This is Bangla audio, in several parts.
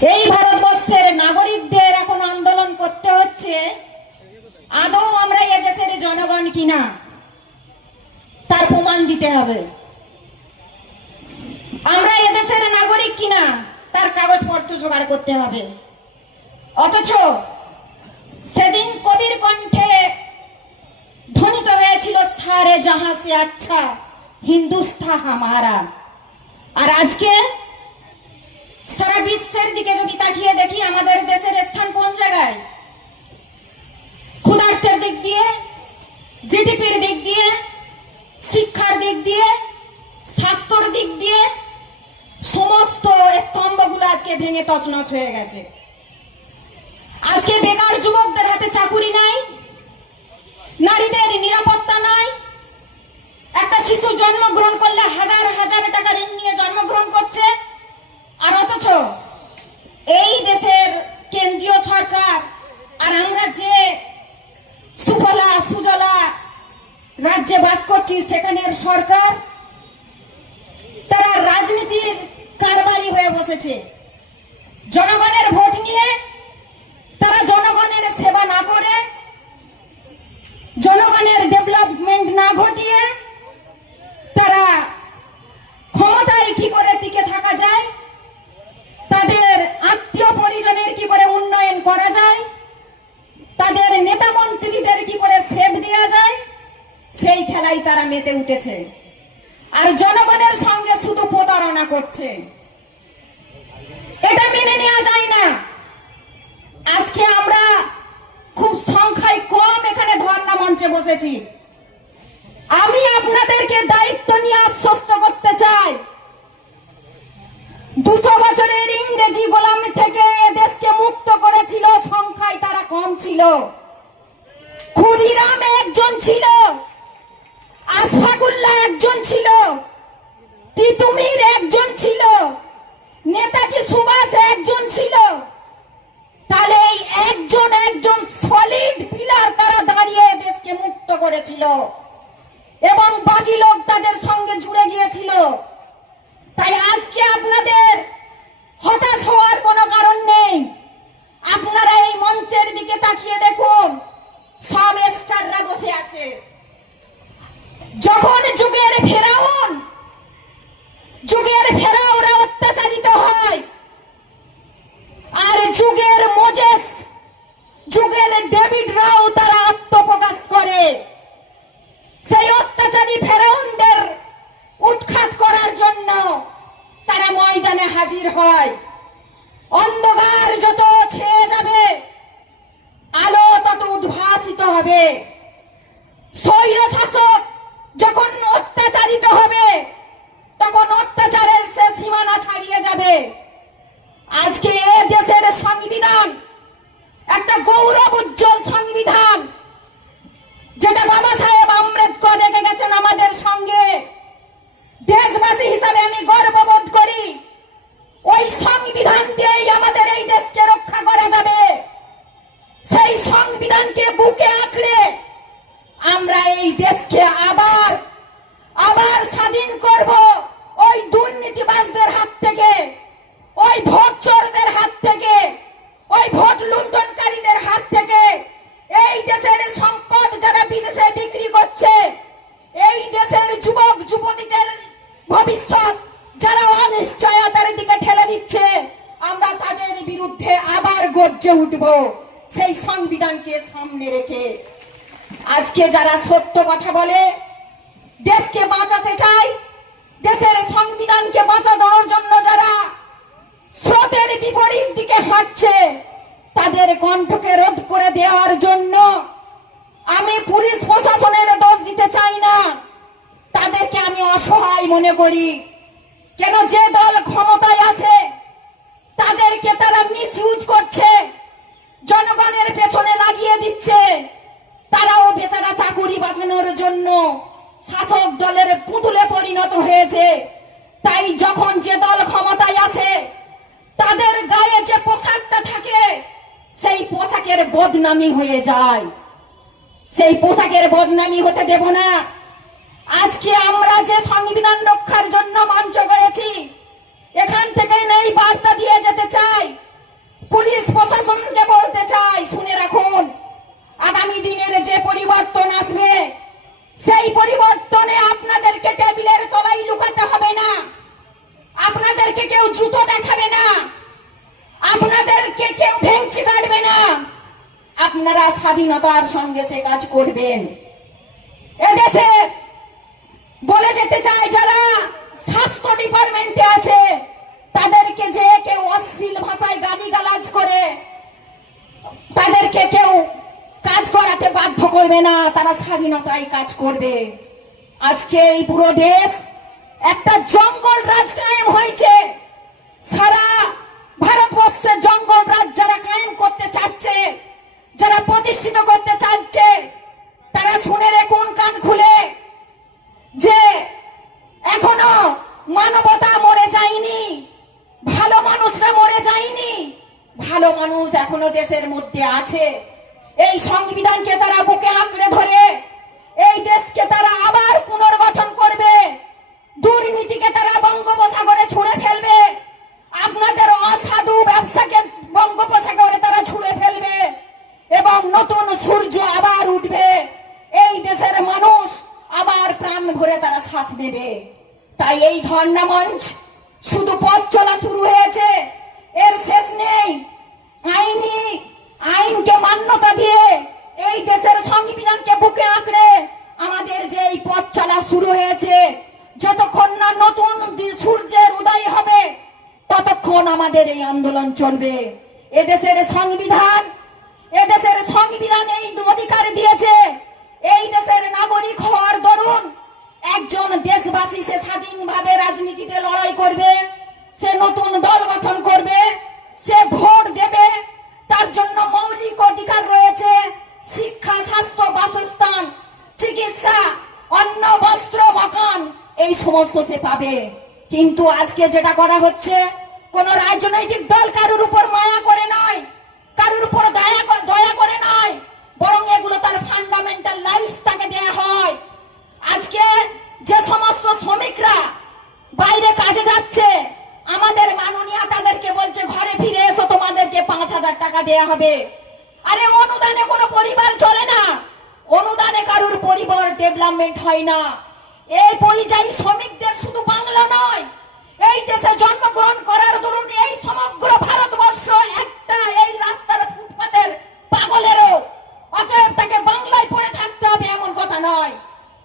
এই ভারতবর্ষের নাগরিকদের এখন আন্দোলন করতে হচ্ছে, আদৌ আমরা এদেশের জনগণ কিনা? তার প্রমাণ দিতে হবে। আমরা এদেশের নাগরিক কিনা? তার কাগজপত্র জোগাড় করতে হবে। অথচ সেদিন কবির কণ্ঠে ধ্বনিত হয়েছিল, সারে জাহা সে আচ্ছা হিন্দুস্থা হামারা। আর আজকে সারা বিশ্বের দিকে যদি তাকিয়ে দেখি, আমাদের দেশের স্থান কোন জায়গায়? ক্ষুধার্তের দিক দিয়ে, জিডিপির দিক দিয়ে, শিক্ষার দিক দিয়ে, স্বাস্থ্যর দিক দিয়ে, সমস্ত স্তম্ভগুলো আজকে ভেঙে তছনছ হয়ে গেছে। আজকে বেকার যুবকদের হাতে চাকুরি নাই, নারীদের নিরাপত্তা নাই, একটা শিশু জন্মগ্রহণ করলে হাজার হাজার টাকা ঋণ নিয়ে জন্মগ্রহণ করছে আর অথচ এই দেশের কেন্দ্রীয় সরকার আর আমরা যে সুফলা সুজলা রাজ্যে বাস করছি সেখানের সরকার, তারা রাজনীতির কারবারি হয়ে বসেছে। জনগণের ভোট নিয়ে তারা জনগণের সেবা না করে, জনগণের ডেভেলপমেন্ট না ঘটিয়ে তারা ক্ষমতায় কি করে টিকে থাকা যায়, তাদের আত্মীয় পরিজনের কি করে উন্নয়ন করা যায়, তাদের নেতা মন্ত্রীদের কি করে সেভ দেওয়া যায় সেই খেলায় তারা মেতে উঠেছে। আর জনগণের সঙ্গে শুধু প্রতারণা করছে। এটা মেনে নেওয়া যায় না। আজকে আমরা খুব সংখ্যায় কম এখানে ধর্ণা মঞ্চে বসেছি। আমি আপনাদেরকে দায়িত্ব নিয়ে আশ্বস্ত করতে চাই। দুশো বছরের ইংরেজি গোলামি থেকে দেশকে মুক্ত করেছিল, সংখ্যায় তারা কম ছিল। ক্ষুদিরাম একজন ছিল। আশফাকুল্লাহ একজন ছিল। তিতুমির একজন ছিল। নেতাজি সুভাষ একজন ছিল। তাহলে এই একজন একজন সলিড পিলার তারা দাঁড়িয়ে দেশকে মুক্ত করেছিল। এবং বাকি লোক তাদের সঙ্গে জুড়ে গিয়েছিল। উঠব, সেই সংবিধানকে সামনে রেখে। আজকে যারা সত্য কথা বলে, দেশকে বাঁচাতে চায় দেশের সংবিধানকে বাঁচানোর জন্য যারা স্রোতের বিপরীত দিকে হাঁটছে, তাদের কণ্ঠকে রোধ করে দেওয়ার জন্য আমি পুলিশ প্রশাসনের দোষ দিতে চাই না। তাদেরকে আমি অসহায় মনে করি। কেন যে দল ক্ষমতায় আছে, তাদেরকে তারা মিস করছে। জনগণের পেছনে লাগিয়ে দিচ্ছে। তারাও বেচারা চাকুরি বাঁচানোর জন্য শাসক দলের পুতুলে পরিণত হয়েছে। তাই যখন যে দল ক্ষমতায় আসে, তাদের গায়ে যে পোশাকটা থাকে, সেই পোশাকের বদনামি হয়ে যায়। সেই পোশাকের বদনামি হতে দেব না। আজকে আমরা যে সংবিধান রক্ষার জন্য মঞ্চ করেছি, এখান থেকে নেই বার্তা দিয়ে যেতে চাই। আপনাদেরকে কেউ ভেঙচি কাটবে না আপনারা স্বাধীনতার সঙ্গে সে কাজ করবেন। এদেশে বলে যেতে চাই যারা স্বাস্থ্য ডিপার্টমেন্টে আছে, তাদেরকে যে কেউ অশ্লীল ভাষায় গালিগালাজ করে, তাদেরকে কেউ কাজ করাতে বাধ্য করবে না, তারা স্বাধীনতায় কাজ করবে। আজকে এই পুরো দেশ একটা জঙ্গল রাজ কায়েম হয়েছে। সারা ভারতবর্ষে জঙ্গল রাজ যারা কায়েম করতে চাচ্ছে যারা প্রতিষ্ঠিত করতে চাচ্ছে, তারা শুনে রেখুন কান খুলে যে এখনও মানবতা মরে যায়নি, ভালো মানুষরা মরে যায়নি, ভালো মানুষ এখনও দেশের মধ্যে আছে। এই সংবিধানকে তারা বুকে আঁকড়ে ধরে, এই দেশকে তারা আবার পুনর্গঠন করবে, দুর্নীতিকে তারা বঙ্গোপসাগরে ছুঁড়ে ফেলবে, আপনাদের অসাধু ব্যবসাকে বঙ্গোপসাগরে তারা ছুঁড়ে ফেলবে। নতুন সূর্য আবার উঠবে। এই দেশের মানুষ আবার প্রাণ ভরে তারা শ্বাস নেবে। তাই এই ধর্ণা মঞ্চ শুধু পথ চলা শুরু হয়েছে। এর শেষ নেই। আইনি আইনকে মান্যতা দিয়ে এই দেশের সংবিধানকে বুকে আঁকড়ে আমাদের যে এই পথ চলা শুরু হয়েছে, যতক্ষণ না নতুন সূর্যের উদয় হবে, ততক্ষণ আমাদের এই আন্দোলন চলবে। এদেশের সংবিধান পাবে কিন্তু আজকে যেটা করা হচ্ছে, কোন রাজনৈতিক দল কারোর উপর মায়া করে নয়, কারোর উপর দয়া দয়া করে নয়, বরং এগুলো তার ফান্ডামেন্টাল লাইফ তাকে দেয়া হয়। আজকে যে সমস্ত শ্রমিকরা বাইরে কাজে যাচ্ছে, আমাদের মাননীয়া তাদেরকে বলছে, ঘরে ফিরে এসো, তোমাদেরকে পাঁচ হাজার টাকা দেয়া হবে। আরে, অনুদানে কোনো পরিবার চলে না। অনুদানে কারোর পরিবার ডেভেলপমেন্ট হয় না। এই পরিযায়ী শ্রমিকদের শুধু বাংলা নয়, এই দেশে জন্মগ্রহণ করার দরুন এই সমগ্র ভারতবর্ষ একটা এই রাস্তার ফুটপাতের পাগলেরও। অতএব তাকে বাংলায় পড়ে থাকতে হবে এমন কথা নয়।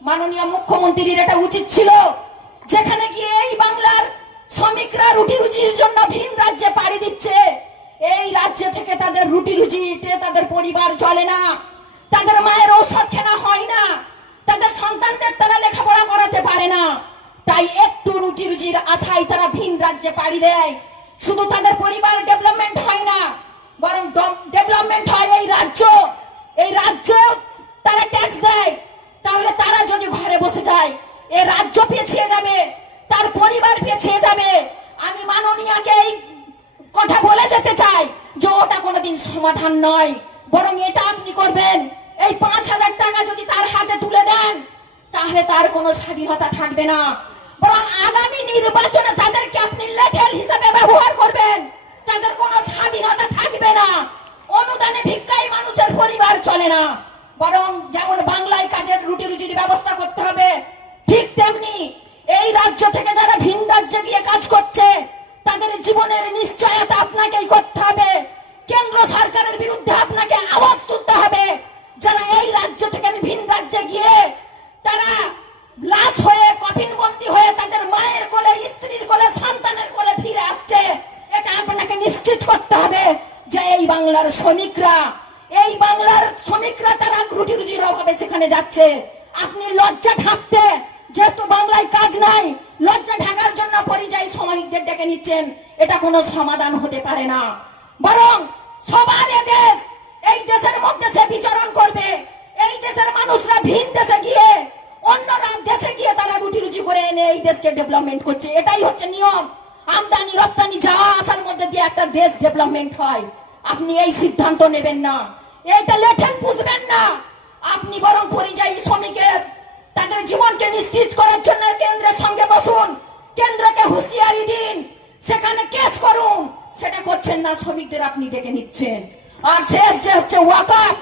মাননীয় মুখ্যমন্ত্রীর এটা উচিত ছিল, যেখানে গিয়ে এই বাংলার শ্রমিকরা রুটি রুজির জন্য ভিন রাজ্যে পাড়ি দিচ্ছে। এই রাজ্য থেকে তাদের রুটি রুজিতে তাদের পরিবার চলে না। তাদের মায়ের ঔষধ কেনা হয় না। তাদের সন্তানদের তারা লেখাপড়া করাতে পারে না। তাই একটু রুটি রুজির আশায় তারা ভিন রাজ্যে পাড়ি দেয়। শুধু তাদের পরিবার ডেভেলপমেন্ট হয় না, বরং ডেভেলপমেন্ট হয় এই রাজ্য। এই রাজ্য তারা ট্যাক্স দেয়। তাহলে তারা যদি ঘরে বসে যায়, এ রাজ্য পেছিয়ে যাবে, তার পরিবার পেছিয়ে যাবে। আমি মাননীয়াকে এই কথা বলে যেতে চাই যে ওটা কোনোদিন সমাধান নয়, বরং এটা আপনি করবেন। এই পাঁচ হাজার টাকা যদি তার হাতে তুলে দেন, তাহলে তার কোনো স্বাধীনতা থাকবে না। বরং আগামী নির্বাচনে তাদেরকে আপনি লেঠেল হিসেবে ব্যবহার করবেন। তাদের কোনো স্বাধীনতা থাকবে না। অনুদানে ভিক্ষায় মানুষের পরিবার চলে না। বরং যেমন বাংলায় কাজের রুটি রুজির ব্যবস্থা করতে হবে, ঠিক তেমনি এই রাজ্য থেকে যারা ভিন রাজ্যে গিয়ে কাজ করছে, তাদের জীবনের নিশ্চয়তা আপনাকেই করতে হবে। কেন্দ্র সরকারের বিরুদ্ধে আপনাকে আওয়াজ তুলতে হবে। যারা এই রাজ্য থেকে ভিন রাজ্যে গিয়ে তারা লাশ হয়ে, কফিন বন্দি হয়ে তাদের মায়ের কোলে, স্ত্রীর কোলে, সন্তানের কোলে ফিরে আসছে, এটা আপনাকে নিশ্চিত করতে হবে যে এই বাংলার শ্রমিকরা, এই বাংলার শ্রমিকরা তারা রুটি রুজির অভাবে সেখানে যাচ্ছে। আপনি লজ্জা ঢাকতে যেহেতু বাংলায় কাজ নাই, লজ্জা ঢাকার জন্য পরিযায়ী শ্রমিকদের ডেকে নিচ্ছেন, এটা কোনো সমাধান হতে পারে না। বরং সবার দেশ এই দেশের মধ্যে সে বিচরণ করবে। এই দেশের মানুষরা ভিন দেশে গিয়ে অন্য রাজ দেশে গিয়ে তারা রুটি রুজি করে এনে এই দেশকে ডেভেলপমেন্ট করছে। এটাই হচ্ছে নিয়ম। আমদানি, রপ্তানি যাওয়া আসার মধ্যে দিয়ে একটা দেশ ডেভেলপমেন্ট হয়। আপনি এই সিদ্ধান্ত নেবেন না। এইটা লেখেন, বুঝবেন না। আপনি বরং পরিযায়ী শ্রমিকের, তাদের জীবনকে নিশ্চিত করার জন্য কেন্দ্রের সঙ্গে বসুন। কেন্দ্রকে হুঁশিয়ারি দিন। সেখানে কেস করুন। সেটা করছেন না, শ্রমিকদের আপনি ডেকে নিচ্ছেন। আর শেষ যে হচ্ছে ওয়াকআপ।